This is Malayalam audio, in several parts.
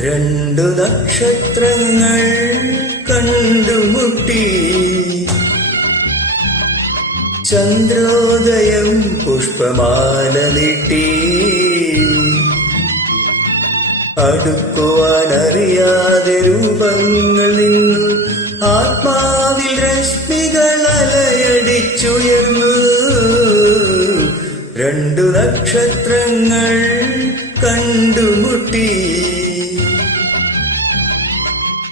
രണ്ടു നക്ഷത്രങ്ങൾ കണ്ടുമുട്ടി ചന്ദ്രോദയം പുഷ്പമാല നീട്ടി അടുക്കുവാനറിയാതെ രൂപങ്ങൾ നിന്നു ആത്മാവിൽ രശ്മികൾ അലയടിച്ചുയർന്നു. രണ്ടു നക്ഷത്രങ്ങൾ കണ്ടുമുട്ടി.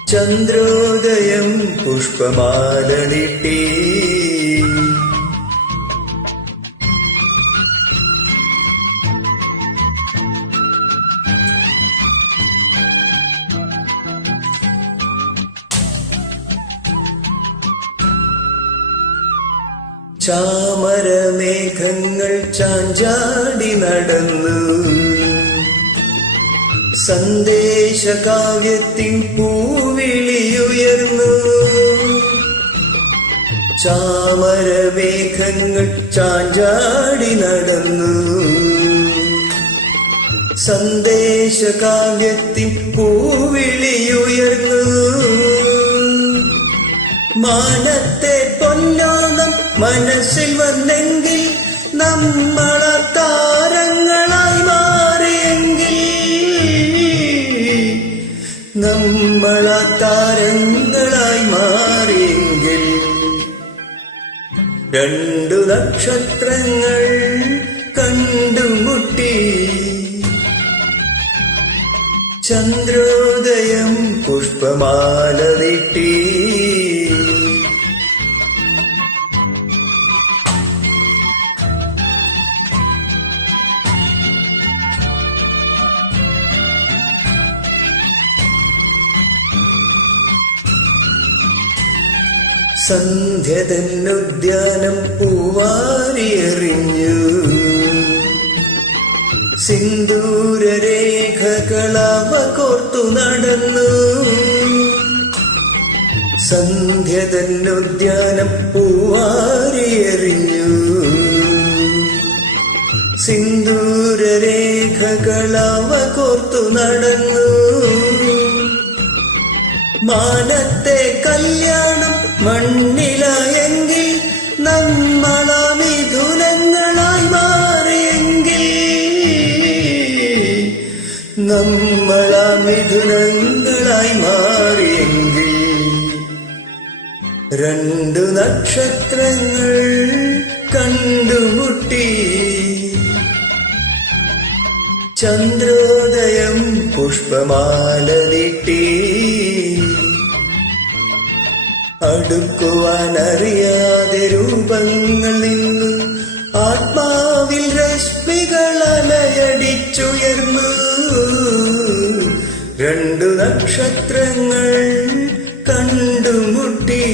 ചന്ദ്രോദയം പുഷ്പമാല ചാമരമേഘങ്ങൾ ചാഞ്ചാടി നടന്നു. സന്ദേശകാവ്യത്തിൻ പൂവിളിയുയർന്നു. ചാമരമേഘങ്ങൾ ചാഞ്ചാടി നടന്നു. സന്ദേശകാവ്യത്തിൻ പൂവിളിയുയർന്നു. മാനത്തെ പൊന്നോണം മനസ്സിൽ വന്നെങ്കിൽ നമ്മള താരങ്ങളായി മാറിയെങ്കിൽ നമ്മള താരങ്ങളായി മാറിയെങ്കിൽ രണ്ടു നക്ഷത്രങ്ങൾ കണ്ടുമുട്ടി ചന്ദ്രോദയം പുഷ്പമാല നീട്ടി സന്ധ്യതന്നുദ്യാനം പൂവാരിയെറിഞ്ഞു സിന്ദൂരരേഖകളവ കോർത്തു നടന്നു. സന്ധ്യതന്നുദ്യാനം പൂവാരിയെറിഞ്ഞു സിന്ദൂരരേഖകളവ കോർത്തു നടന്നു. മാനത്തെ കല്യാണം മണ്ണിലായെങ്കിൽ മിഥുനങ്ങളായി മാറിയെങ്കിൽ നമ്മള മിഥുനങ്ങളായി മാറിയെങ്കിൽ രണ്ടു നക്ഷത്രങ്ങൾ കണ്ടുമുട്ടി. ചന്ദ്രോദയം പുഷ്പമാല നീട്ടി അടുക്കുവാനറിയാതെ രൂപങ്ങൾ നിന്നു. ആത്മാവിൽ രശ്മികൾ അലയടിച്ചുയർന്നു. രണ്ടു നക്ഷത്രങ്ങൾ കണ്ടുമുട്ടി.